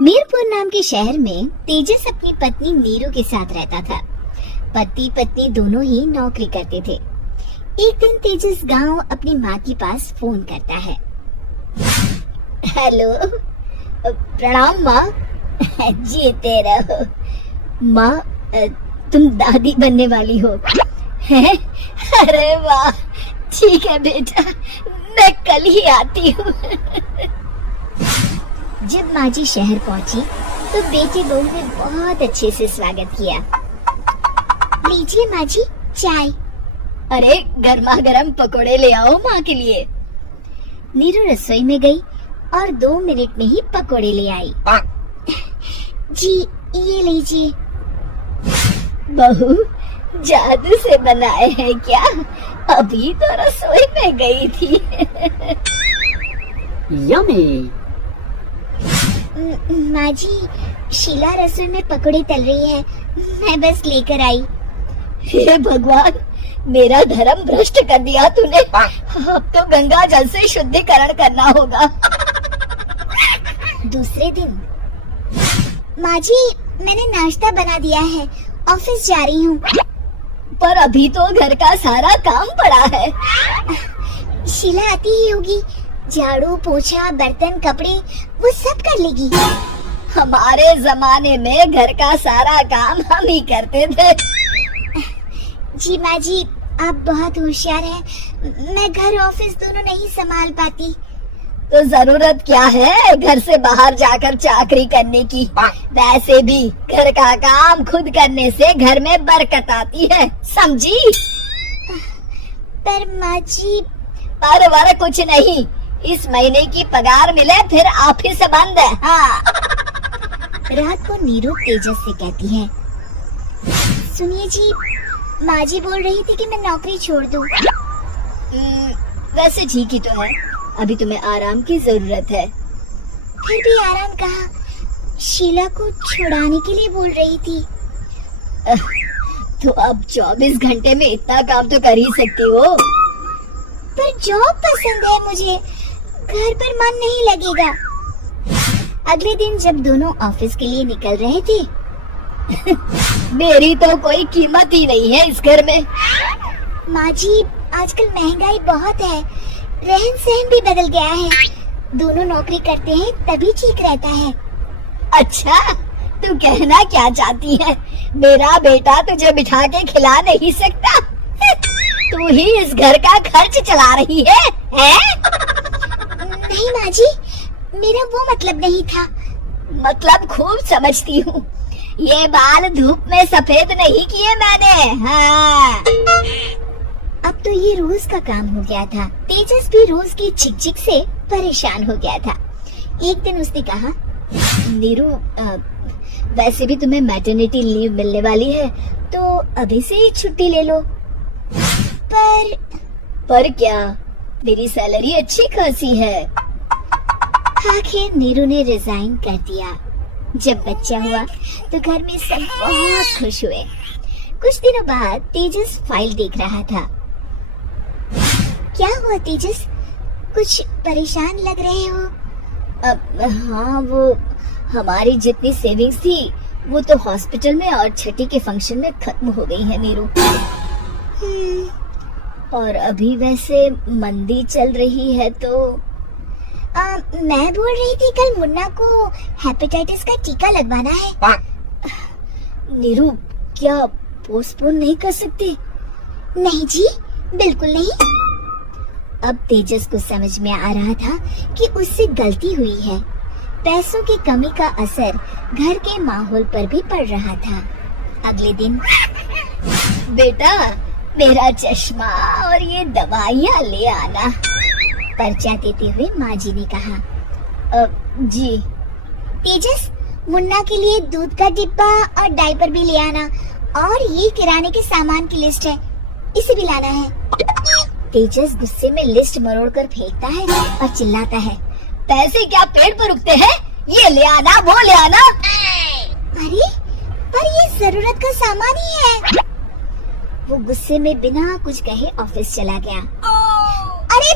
मीरपुर नाम के शहर में तेजस अपनी पत्नी नीरू के साथ रहता था। पति पत्नी दोनों ही नौकरी करते थे। एक दिन तेजस गांव अपनी माँ के पास फोन करता है। हेलो, प्रणाम माँ। जीते रहो माँ, तुम दादी बनने वाली हो हैं? अरे वाह, ठीक है बेटा, मैं कल ही आती हूँ। जब माँ जी शहर पहुँची तो बेटी बहू ने बहुत अच्छे से स्वागत किया। लीजिए माँ जी चाय। अरे गर्मा गर्म पकोड़े ले आओ माँ के लिए। नीरू रसोई में गई और 2 मिनट में ही पकोड़े ले आई। जी ये लीजिए। बहू जादू से बनाए हैं क्या? अभी तो रसोई में गई थी। यम्मी। माँ जी, शीला रसोई में पकोड़े तल रही है, मैं बस लेकर आई। हे भगवान, मेरा धर्म भ्रष्ट कर दिया तूने। अब तो गंगा जल से शुद्धिकरण करना होगा। दूसरे दिन, माँ जी मैंने नाश्ता बना दिया है, ऑफिस जा रही हूँ। पर अभी तो घर का सारा काम पड़ा है। शीला आती ही होगी, झाड़ू पोछा बर्तन कपड़े वो सब कर लेगी। हमारे जमाने में घर का सारा काम हम ही करते थे। जी माँ जी, आप बहुत होशियार हैं, मैं घर ऑफिस दोनों नहीं संभाल पाती। तो जरूरत क्या है घर से बाहर जाकर चाकरी करने की? वैसे भी घर का काम खुद करने से घर में बरकत आती है, समझी? पर माँ जी। पर कुछ नहीं, इस महीने की पगार मिले फिर ऑफिस बंद है। हाँ। रात को नीरू तेजस से कहती है, सुनिए जी, माँ जी बोल रही थी कि मैं नौकरी छोड़ दूं। वैसे ठीक ही तो है, अभी तुम्हें आराम की जरूरत है। फिर भी आराम कहाँ, शीला को छुड़ाने के लिए बोल रही थी। तो अब 24 घंटे में इतना काम तो कर ही सकती हो। पर जॉब पसंद है मुझे, घर पर मन नहीं लगेगा। अगले दिन जब दोनों ऑफिस के लिए निकल रहे थे, मेरी तो कोई कीमत ही नहीं है इस घर में। माँ जी, आजकल महंगाई बहुत है, रहन सहन भी बदल गया है। दोनों नौकरी करते हैं तभी ठीक रहता है। अच्छा, तू कहना क्या चाहती है? मेरा बेटा तुझे बिठा के खिला नहीं सकता? तू ही इस घर का खर्च चला रही है, हैं? नहीं माँ जी, मेरा वो मतलब नहीं था। मतलब खूब समझती हूँ, ये बाल धूप में सफेद नहीं किए मैंने। हाँ। अब तो ये रोज का काम हो गया था। तेजस भी रोज की चिक-चिक से परेशान हो गया था। एक दिन उसने कहा, नीरू, वैसे भी तुम्हें मैटरनिटी लीव मिलने वाली है, तो अभी से ही छुट्टी ले लो। पर क्या, मेरी सैलरी अच्छी खासी है। आखिर नीरू ने रिजाइन कर दिया। जब बच्चा हुआ तो घर में सब बहुत खुश हुए। कुछ दिनों बाद तेजस फाइल देख रहा था। क्या हुआ तेजस, कुछ परेशान लग रहे हो? हाँ, वो हमारी जितनी सेविंग्स थी वो तो हॉस्पिटल में और छठी के फंक्शन में खत्म हो गई है नीरू। और अभी वैसे मंदी चल रही है तो मैं बोल रही थी कल मुन्ना को हेपेटाइटिस का टीका लगवाना है। नीरू, क्या पोस्टपोन नहीं कर सकते? नहीं जी, बिल्कुल नहीं। अब तेजस को समझ में आ रहा था कि उससे गलती हुई है। पैसों की कमी का असर घर के माहौल पर भी पड़ रहा था। अगले दिन, बेटा मेरा चश्मा और ये दवाइयाँ ले आना, पर्चा देते हुए माँ जी ने कहा। जी। तेजस, मुन्ना के लिए दूध का डिब्बा और डायपर भी ले आना, और ये किराने के सामान की लिस्ट है, इसे भी लाना है। तेजस गुस्से में लिस्ट मरोड़कर फेंकता है और चिल्लाता है, पैसे क्या पेड़ पर उगते हैं? ये ले आना, वो ले आना। अरे, पर ये जरूरत का सामान ही है। वो गुस्से में बिना कुछ कहे ऑफिस चला गया। अरे